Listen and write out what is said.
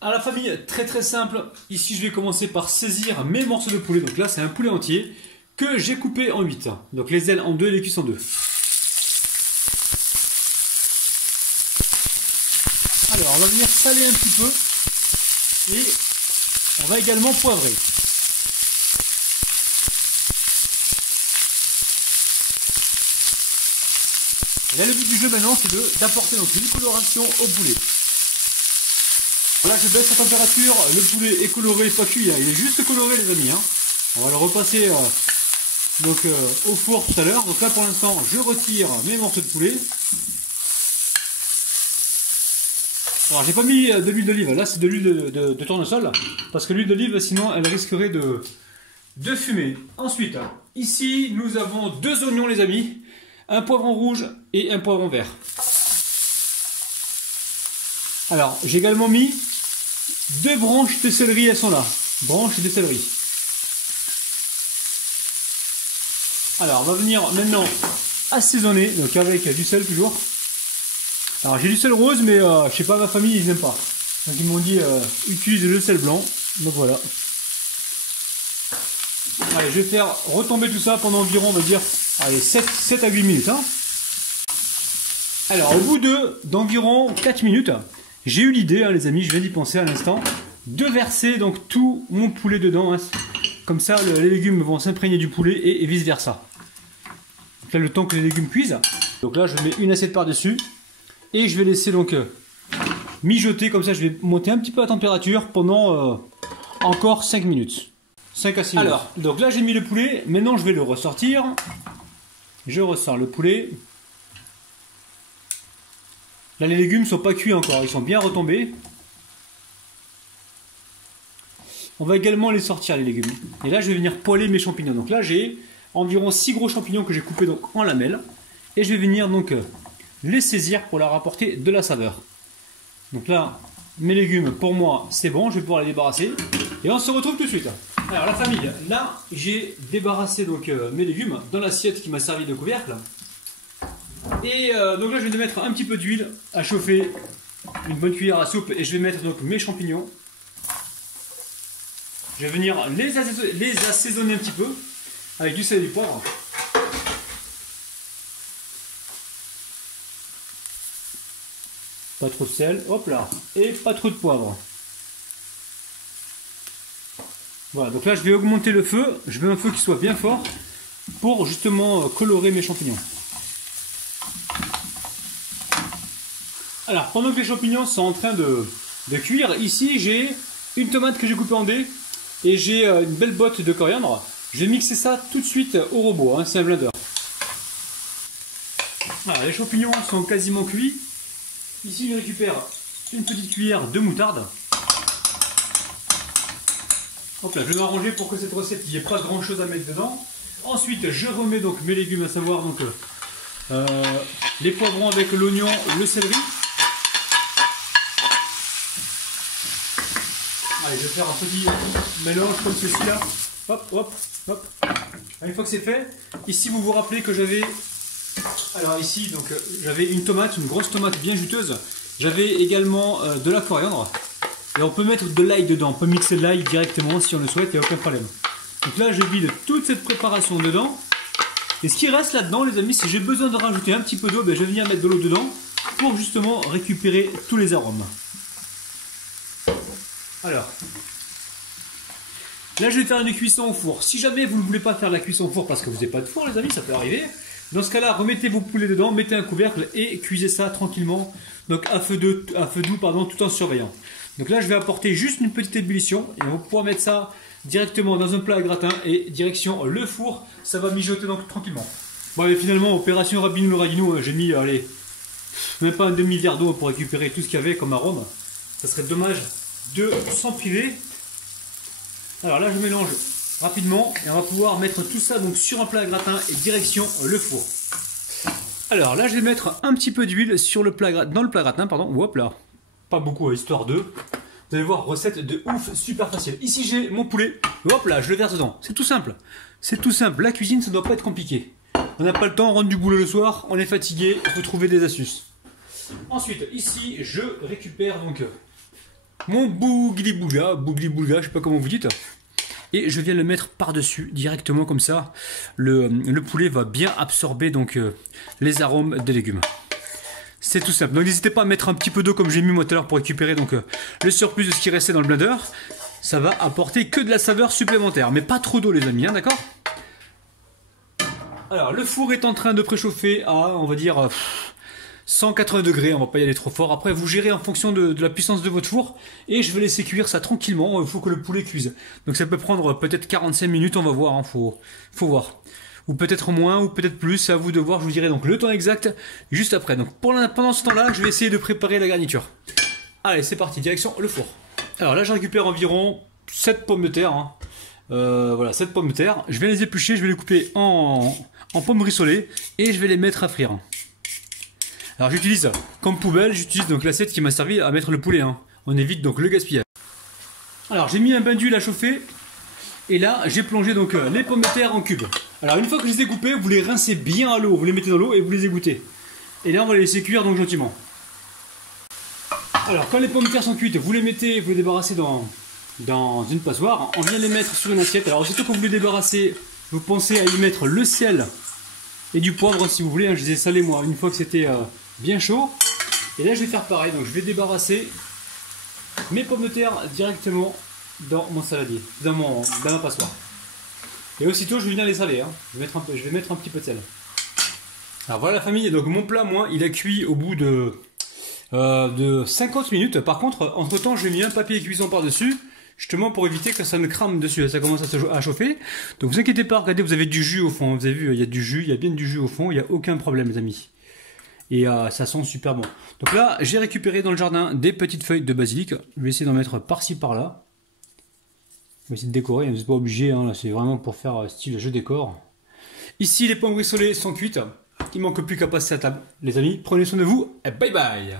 À la famille, très simple. Ici, je vais commencer par saisir mes morceaux de poulet. Donc là, c'est un poulet entier que j'ai coupé en 8. Donc les ailes en 2 et les cuisses en 2. Alors, on va venir saler un petit peu. Et on va également poivrer. Et là, le but du jeu maintenant, c'est d'apporter donc une coloration au poulet. Là, je baisse la température, le poulet est coloré, pas cuit, hein. Il est juste coloré les amis. Hein. On va le repasser au four tout à l'heure. Donc là pour l'instant, je retire mes morceaux de poulet. Alors j'ai pas mis de l'huile d'olive, là c'est de l'huile de tournesol, parce que l'huile d'olive sinon elle risquerait de fumer. Ensuite, ici nous avons 2 oignons les amis, un poivron rouge et un poivron vert. Alors j'ai également mis 2 branches de céleri, elles sont là. Branches de céleri. Alors, on va venir maintenant assaisonner, donc avec du sel toujours. Alors, j'ai du sel rose, mais je sais pas, ma famille, ils n'aiment pas. Donc, ils m'ont dit, utilise le sel blanc. Donc, voilà. Allez, je vais faire retomber tout ça pendant environ, on va dire, allez, 7 à 8 minutes. Hein. Alors, au bout d'environ 4 minutes, j'ai eu l'idée, hein, les amis, je viens d'y penser à l'instant, de verser donc tout mon poulet dedans. Hein. Comme ça, les légumes vont s'imprégner du poulet et vice versa. Donc là, le temps que les légumes cuisent. Donc là, je mets une assiette par-dessus et je vais laisser donc mijoter. Comme ça, je vais monter un petit peu la température pendant encore 5 minutes. 5 à 6 minutes. Alors, donc là, j'ai mis le poulet. Maintenant, je vais le ressortir. Je ressors le poulet. Là, les légumes ne sont pas cuits encore, ils sont bien retombés. On va également les sortir, les légumes. Et là, je vais venir poêler mes champignons. Donc là, j'ai environ 6 gros champignons que j'ai coupés donc en lamelles. Et je vais venir donc les saisir pour leur apporter de la saveur. Donc là, mes légumes, pour moi, c'est bon. Je vais pouvoir les débarrasser. Et on se retrouve tout de suite. Alors, la famille, là, j'ai débarrassé donc mes légumes dans l'assiette qui m'a servi de couvercle. Et donc là je vais mettre un petit peu d'huile à chauffer, une bonne cuillère à soupe, et je vais mettre donc mes champignons. Je vais venir les assaisonner un petit peu avec du sel et du poivre. Pas trop de sel, hop là, et pas trop de poivre. Voilà, donc là je vais augmenter le feu, je veux un feu qui soit bien fort pour justement colorer mes champignons. Alors, pendant que les champignons sont en train de cuire, ici j'ai une tomate que j'ai coupée en dés et j'ai une belle botte de coriandre. Je vais mixer ça tout de suite au robot, hein, c'est un blender. Voilà, les champignons sont quasiment cuits. Ici, je récupère une petite cuillère de moutarde. Hop là, je vais m'arranger pour que cette recette, il n'y ait pas grand chose à mettre dedans. Ensuite, je remets donc mes légumes, à savoir donc, les poivrons avec l'oignon, le céleri. Allez, je vais faire un petit mélange comme ceci là. Hop, hop, hop. Une fois que c'est fait, ici vous vous rappelez que j'avais... Alors ici, donc j'avais une tomate, une grosse tomate bien juteuse. J'avais également de la coriandre. Et on peut mettre de l'ail dedans. On peut mixer de l'ail directement si on le souhaite, il n'y a aucun problème. Donc là, je vide toute cette préparation dedans. Et ce qui reste là-dedans, les amis, si j'ai besoin de rajouter un petit peu d'eau, ben, je vais venir mettre de l'eau dedans pour justement récupérer tous les arômes. Alors, là je vais faire une cuisson au four. Si jamais vous ne voulez pas faire la cuisson au four parce que vous n'avez pas de four, les amis, ça peut arriver. Dans ce cas-là, remettez vos poulets dedans, mettez un couvercle et cuisez ça tranquillement, donc à feu doux, pardon, tout en surveillant. Donc là, je vais apporter juste une petite ébullition et on va pouvoir mettre ça directement dans un plat à gratin et direction le four. Ça va mijoter donc tranquillement. Bon, et finalement, opération Rabinou Rabinou, j'ai mis, allez, même pas un demi-verre d'eau pour récupérer tout ce qu'il y avait comme arôme. Ça serait dommage de s'en priver. Alors là, je mélange rapidement et on va pouvoir mettre tout ça donc sur un plat à gratin et direction le four. Alors là, je vais mettre un petit peu d'huile sur le plat dans le plat gratin, pardon. Hop là, pas beaucoup, histoire de. Vous allez voir, recette de ouf, super facile. Ici, j'ai mon poulet. Hop là, je le verse dedans. C'est tout simple. C'est tout simple. La cuisine, ça ne doit pas être compliqué. On n'a pas le temps, on rentre du boulot le soir, on est fatigué, il faut trouver des astuces. Ensuite, ici, je récupère donc mon bougli-boulga, je sais pas comment vous dites. Et je viens le mettre par-dessus, directement comme ça. Le poulet va bien absorber donc les arômes des légumes. C'est tout simple. Donc n'hésitez pas à mettre un petit peu d'eau comme j'ai mis moi tout à l'heure pour récupérer donc le surplus de ce qui restait dans le blender. Ça va apporter que de la saveur supplémentaire. Mais pas trop d'eau les amis, hein, d'accord? Alors le four est en train de préchauffer à, on va dire, 180 degrés. On va pas y aller trop fort. Après vous gérez en fonction de la puissance de votre four. Et je vais laisser cuire ça tranquillement. Il faut que le poulet cuise. Donc ça peut prendre peut-être 45 minutes, on va voir. Hein, faut voir. Ou peut-être moins, ou peut-être plus, c'est à vous de voir, je vous dirai donc le temps exact juste après. Donc pendant ce temps-là, je vais essayer de préparer la garniture. Allez, c'est parti, direction le four. Alors là, je récupère environ 7 pommes de terre. Hein. Voilà, 7 pommes de terre. Je vais les éplucher, je vais les couper en pommes rissolées et je vais les mettre à frire. Alors j'utilise comme poubelle, j'utilise donc l'assiette qui m'a servi à mettre le poulet. Hein. On évite donc le gaspillage. Alors j'ai mis un bain d'huile à chauffer. Et là, j'ai plongé donc les pommes de terre en cubes. Alors une fois que je les ai coupées, vous les rincez bien à l'eau, vous les mettez dans l'eau et vous les égouttez. Et là, on va les laisser cuire donc gentiment. Alors quand les pommes de terre sont cuites, vous les mettez, vous les débarrassez dans une passoire. On vient les mettre sur une assiette. Alors aussitôt que vous les débarrassez, vous pensez à y mettre le sel et du poivre si vous voulez. Je les ai salés moi une fois que c'était bien chaud. Et là, je vais faire pareil. Donc je vais débarrasser mes pommes de terre directement dans mon saladier, dans ma passoire. Et aussitôt je vais venir les saler, hein. Je vais mettre un petit peu de sel. Alors voilà la famille, donc mon plat moi il a cuit au bout de 50 minutes. Par contre entre temps j'ai mis un papier cuisson par dessus, justement pour éviter que ça ne crame dessus, ça commence à chauffer. Donc vous inquiétez pas, regardez, vous avez du jus au fond, vous avez vu il y a du jus, il y a bien du jus au fond, il n'y a aucun problème les amis. Et ça sent super bon. Donc là j'ai récupéré dans le jardin des petites feuilles de basilic, je vais essayer d'en mettre par-ci par-là. On va essayer de décorer, vous n'êtes pas obligé, hein, c'est vraiment pour faire style je décore. Ici les pommes rissolées sont cuites, il ne manque plus qu'à passer à table. Les amis, prenez soin de vous et bye bye.